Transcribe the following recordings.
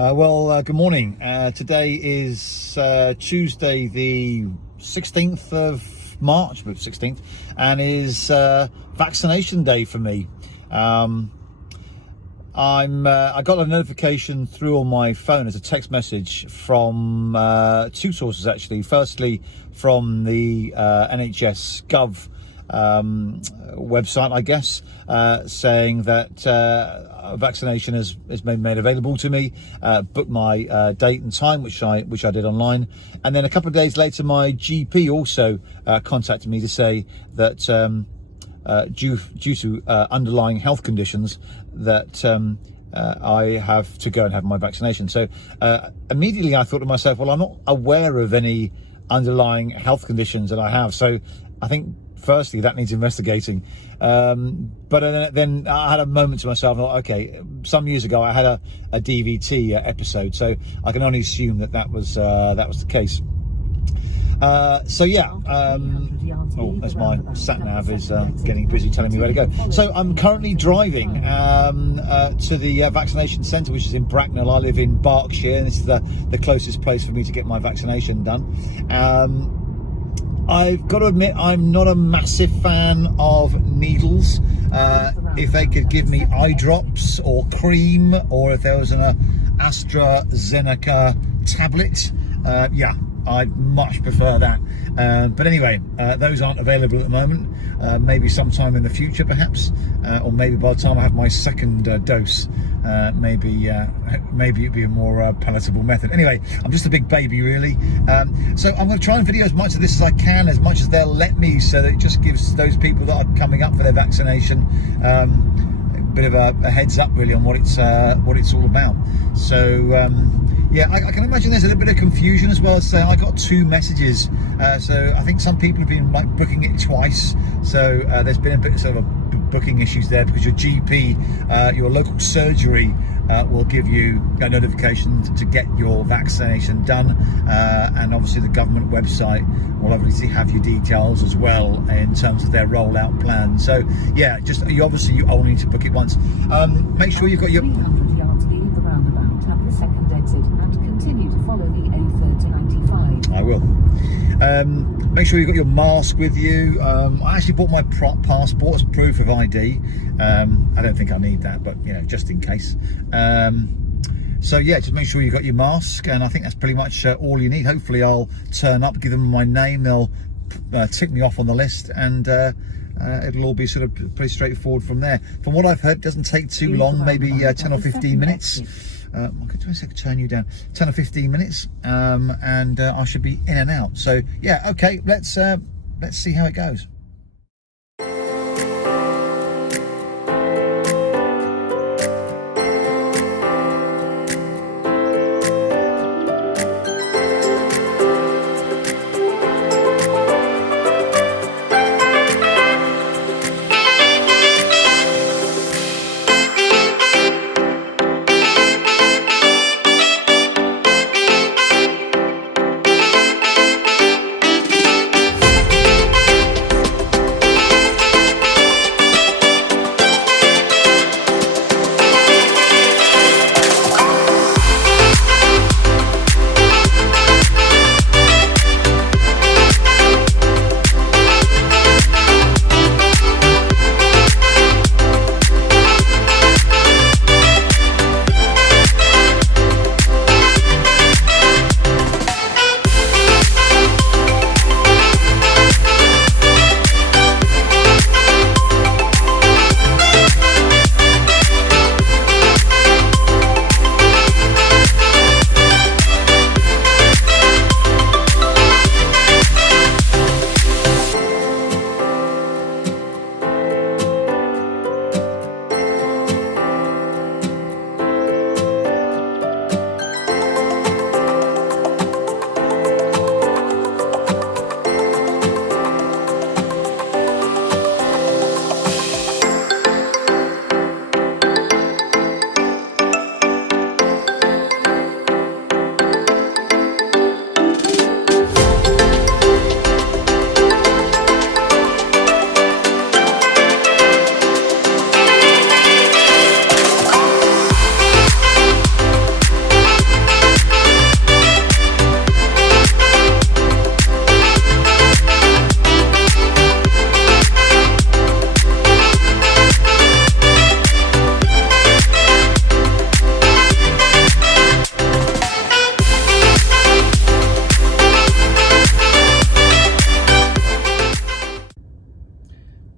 Good morning. Today is Tuesday, the 16th of March, and is vaccination day for me. I got a notification through on my phone as a text message from two sources actually. Firstly, from the NHS Gov website, I guess, saying that vaccination has been made available to me. Booked my date and time, which I did online, and then a couple of days later, my GP also contacted me to say that due to underlying health conditions, that I have to go and have my vaccination. So immediately I thought to myself, well, I'm not aware of any underlying health conditions that I have, so I think firstly that needs investigating. But then I had a moment to myself, I thought, okay, some years ago I had a DVT episode, so I can only assume that was the case. So yeah, as my sat nav is getting busy telling me where to go. So I'm currently driving to the vaccination centre, which is in Bracknell. I live in Berkshire, and this is the closest place for me to get my vaccination done. I've got to admit, I'm not a massive fan of needles. If they could give me eye drops or cream, or if there was an AstraZeneca tablet, yeah, I'd much prefer that. But anyway, those aren't available at the moment. Maybe sometime in the future, perhaps, or maybe by the time I have my second dose, maybe it'd be a more palatable method. Anyway, I'm just a big baby, really. So I'm going to try and video as much of this as I can, as much as they'll let me, so that it just gives those people that are coming up for their vaccination a bit of a heads up, really, on what it's all about. So yeah, I can imagine there's a little bit of confusion as well. So I got two messages. So I think some people have been like booking it twice. So there's been a bit of a booking issues there, because your GP, your local surgery, will give you a notification to get your vaccination done, and obviously the government website will obviously have your details as well in terms of their rollout plan. So yeah, you only need to book it once. Make sure you've got your 300 yards leave the roundabout at the second exit and continue to follow the A3095. I will. Make sure you've got your mask with you. I actually bought my passport as proof of ID. I don't think I need that, but you know, just in case. So yeah, just make sure you've got your mask, and I think that's pretty much all you need. Hopefully I'll turn up, give them my name, they'll tick me off on the list, and it'll all be sort of pretty straightforward from there. From what I've heard, it doesn't take too long, maybe 10 or 15 minutes. I'm going to turn you down. 10 or 15 minutes, and I should be in and out. So yeah, okay, let's see how it goes.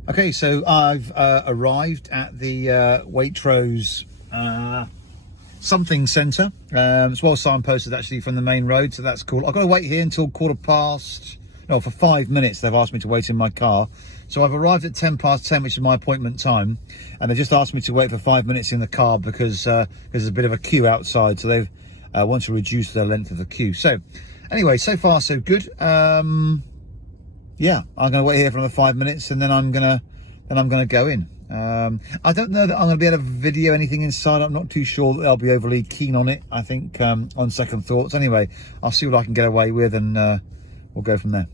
Okay, so I've arrived at the Waitrose something centre. It's well signposted actually from the main road, so that's cool. I've got to wait here until for 5 minutes. They've asked me to wait in my car. So I've arrived at 10 past 10, which is my appointment time, and they just asked me to wait for 5 minutes in the car because there's a bit of a queue outside, so they've want to reduce the length of the queue. So anyway, so far so good. Yeah, I'm going to wait here for another 5 minutes, and then I'm gonna go in. I don't know that I'm going to be able to video anything inside. I'm not too sure that I'll be overly keen on it. I think on second thoughts. Anyway, I'll see what I can get away with, and we'll go from there.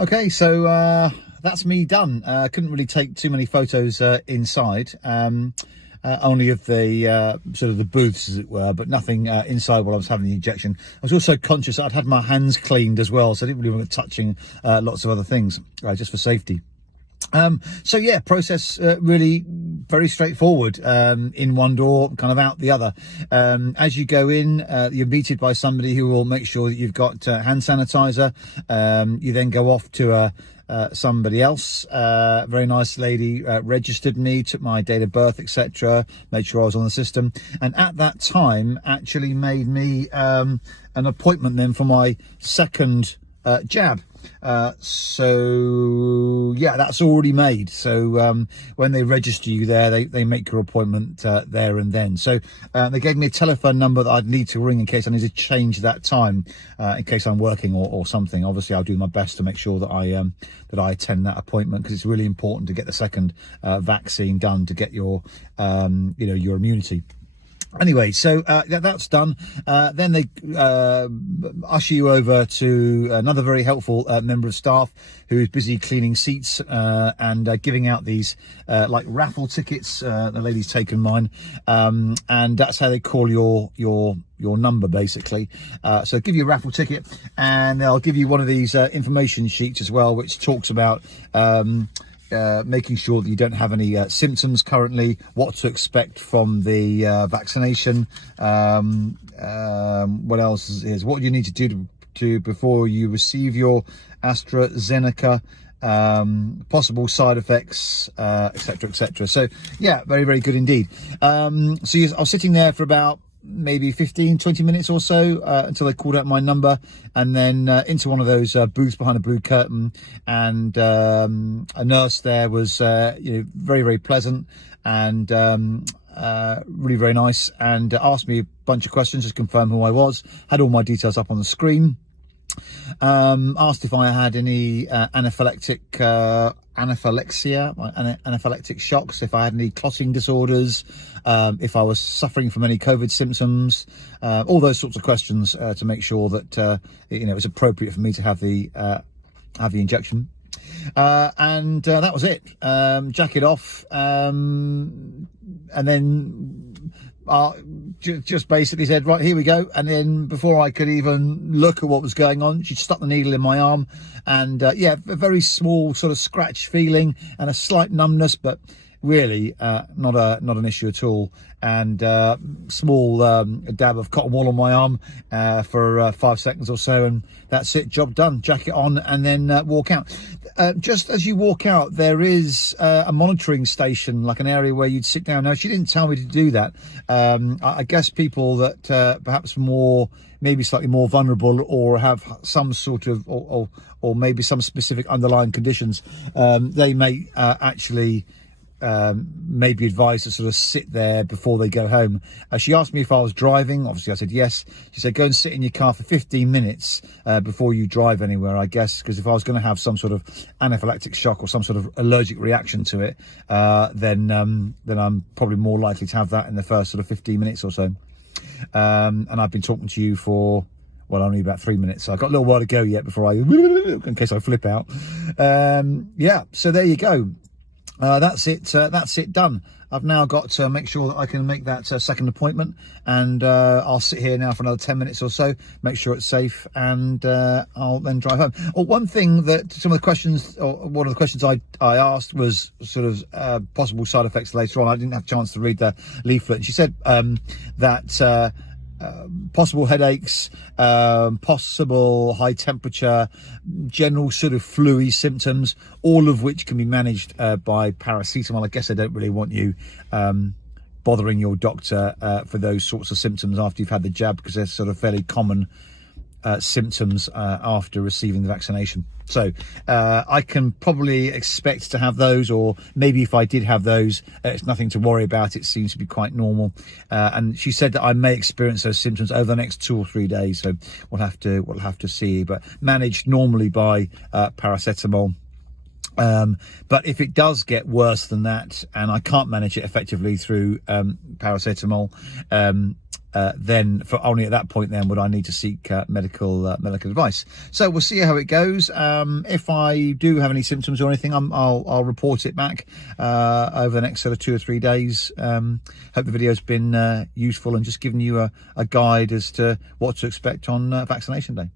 Okay, so that's me done. Couldn't really take too many photos inside, only of the sort of the booths, as it were, but nothing inside while I was having the injection. I was also conscious that I'd had my hands cleaned as well, so I didn't really want to touching lots of other things, just for safety. So yeah, process really very straightforward. In one door, kind of out the other. As you go in, you're greeted by somebody who will make sure that you've got hand sanitizer. You then go off to somebody else. Very nice lady registered me, took my date of birth, etc., made sure I was on the system, and at that time actually made me an appointment then for my second jab. So yeah, that's already made. So when they register you there, they make your appointment there and then. So they gave me a telephone number that I'd need to ring in case I need to change that time, in case I'm working or something. Obviously I'll do my best to make sure that I attend that appointment, because it's really important to get the second vaccine done to get your your immunity. Anyway, so that's done. Then they usher you over to another very helpful member of staff who's busy cleaning seats and giving out these like raffle tickets. The lady's taken mine, and that's how they call your number, basically. So give you a raffle ticket, and they'll give you one of these information sheets as well, which talks about making sure that you don't have any symptoms currently, what to expect from the vaccination, what else is what you need to do to before you receive your AstraZeneca, possible side effects, etc. So yeah, very, very good indeed. I was sitting there for about maybe 15-20 minutes or so until they called out my number, and then into one of those booths behind a blue curtain, and a nurse there was very, very pleasant and really very nice, and asked me a bunch of questions, just confirm who I was, had all my details up on the screen. Asked if I had any anaphylactic shocks, if I had any clotting disorders, if I was suffering from any COVID symptoms, all those sorts of questions to make sure that it was appropriate for me to have the injection. And that was it. Jacket off, and then just basically said, right, here we go. And then before I could even look at what was going on, she stuck the needle in my arm, and yeah, a very small sort of scratch feeling and a slight numbness, but really not an issue at all. And small dab of cotton wool on my arm for 5 seconds or so, and that's it, job done. Jacket on, and then walk out. Just as you walk out, there is a monitoring station, like an area where you'd sit down. Now, she didn't tell me to do that. I guess people that perhaps maybe slightly more vulnerable, or have some sort of or maybe some specific underlying conditions, they may actually maybe advised to sort of sit there before they go home. She asked me if I was driving. Obviously I said yes. She said go and sit in your car for 15 minutes before you drive anywhere, I guess, because if I was going to have some sort of anaphylactic shock or some sort of allergic reaction to it, then I'm probably more likely to have that in the first sort of 15 minutes or so. And I've been talking to you for, well, only about 3 minutes, so I've got a little while to go yet before in case I flip out. Yeah, so there you go. That's it done. I've now got to make sure that I can make that second appointment, and I'll sit here now for another 10 minutes or so, make sure it's safe, and I'll then drive home. Oh, one thing that some of the questions, or one of the questions I asked was sort of possible side effects later on. I didn't have a chance to read the leaflet, and she said that possible headaches, possible high temperature, general sort of flu-y symptoms, all of which can be managed by paracetamol. I guess I don't really want you bothering your doctor for those sorts of symptoms after you've had the jab, because they're sort of fairly common symptoms after receiving the vaccination. So I can probably expect to have those, or maybe if I did have those, it's nothing to worry about. It seems to be quite normal. And she said that I may experience those symptoms over the next 2 or 3 days. So we'll have to see, but managed normally by paracetamol. But if it does get worse than that and I can't manage it effectively through paracetamol, then for only at that point then would I need to seek medical advice. So we'll see how it goes. If I do have any symptoms or anything, I'll report it back over the next sort of 2 or 3 days. Hope the video's been useful and just giving you a guide as to what to expect on vaccination day.